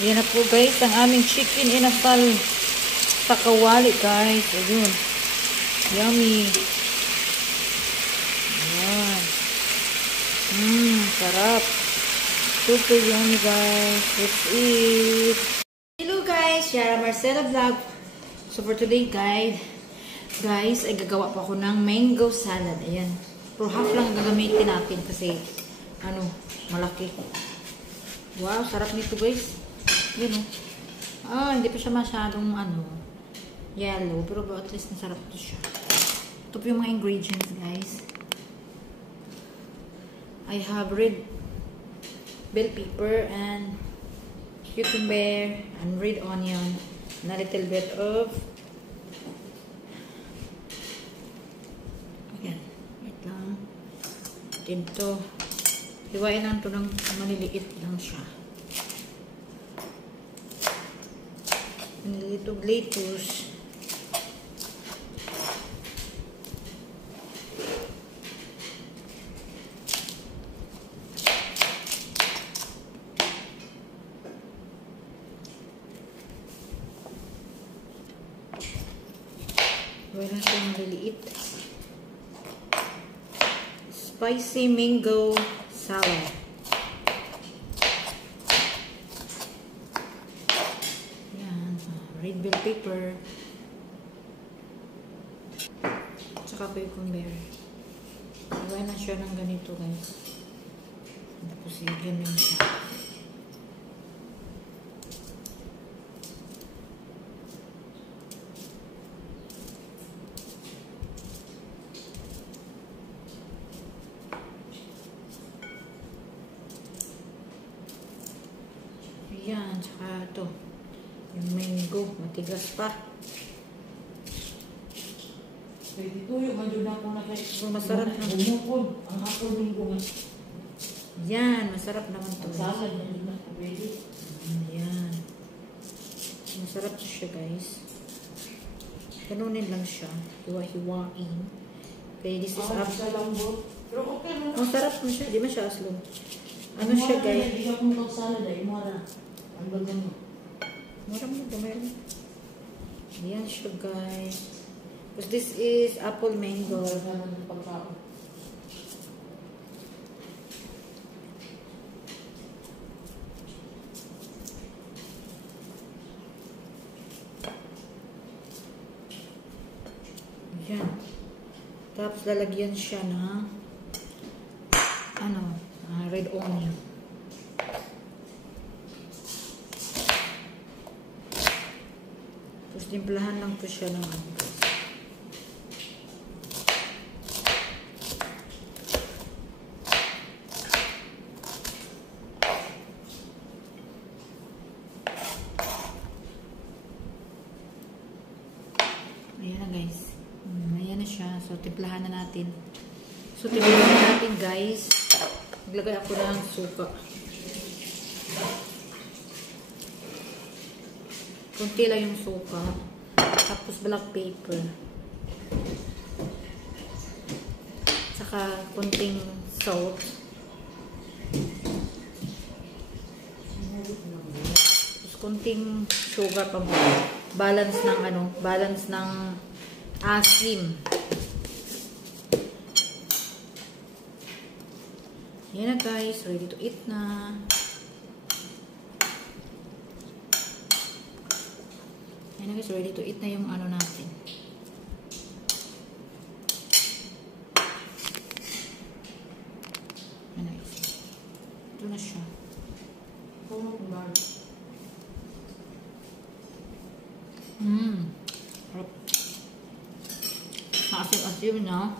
Ayan na po guys, ang aming chicken inasal sa kawali guys. Ayun. Yummy. Ayan. Sarap. Super yummy guys. Let's eat. Hello guys, Yara Marcela Vlog. So for today guys, ay gagawa pa ako ng mango salad. Ayan. Pero half lang gagamitin natin kasi malaki. Wow, sarap nito guys. Yun hindi pa siya masyadong yellow. Pero at least nasarap to siya. Ito po yung mga ingredients guys. I have red bell pepper and cucumber and red onion and a little bit of wait lang. Ito. Hiwain lang ito ng maliliit lang siya. And a little lettuce. Hiwain lang ito maliliit. Spicy mango salad. Yan. Red bell pepper. Tsaka cucumber. Iwan na siya ng ganito guys. Tapos ganyan siya. Yan, tsaka ito. Yung mango, matigas pa. Pwede ko yung madyo na kung masarap na. Bumukod. Ang apple mango. Yan, masarap naman ito. Salad na yun na pwede. Yan. Masarap siya guys. Ganunin lang siya. Hiwa-hiwain. Okay, this is up. Pero okay na. Masarap na siya. Di ba siya aslo? Ano siya guys? Hindi ako magsalad ay mara. Ang baga mo. Mura mo ba meron? Yan siya guys. Because this is apple mango. Yan. Tapos lalagyan siya ng red onion. Tapos timplahan lang po siya ng ayan na guys. Ayan na siya. So timplahan na natin. So timplahan na natin guys. Maglagay ako ng suka. Kunti lang yung suka. Tapos black pepper. Saka kunting salt. Tapos kunting sugar pa mo. Balance ng asim. Yan na guys, ready to eat na. Yan na guys, ready to eat na yung natin. Yan na guys. Ito na siya. Harap. Maasim-asim na.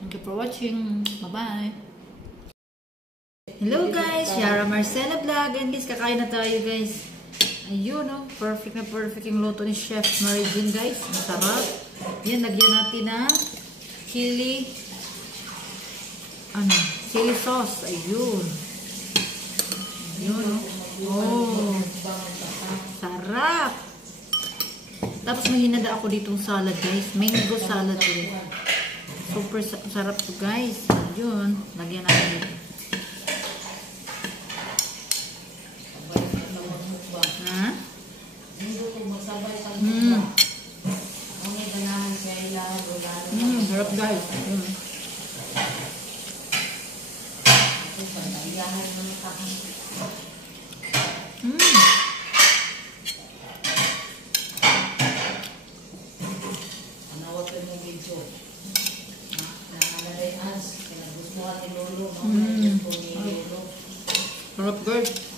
Thank you for watching. Bye-bye. Hello guys, Yara Marcela Vlog. And guys, kakain na tayo guys. Ayun perfect na perfect yung luto ni Chef Marijin guys. Masarap. Yan, lagyan natin na chili sauce. Ayun. Sarap. Tapos may hinada ako ditong salad guys. Mango salad ulit. Super sarap to guys. Ayun. Lagyan natin dito. Ako, pantayahan na matahan. Mm. Anawat ko yung video. Nanganalay as. Kinagustuhan ni Lolo. Mm. Ko ni Lolo. Sarap, guys.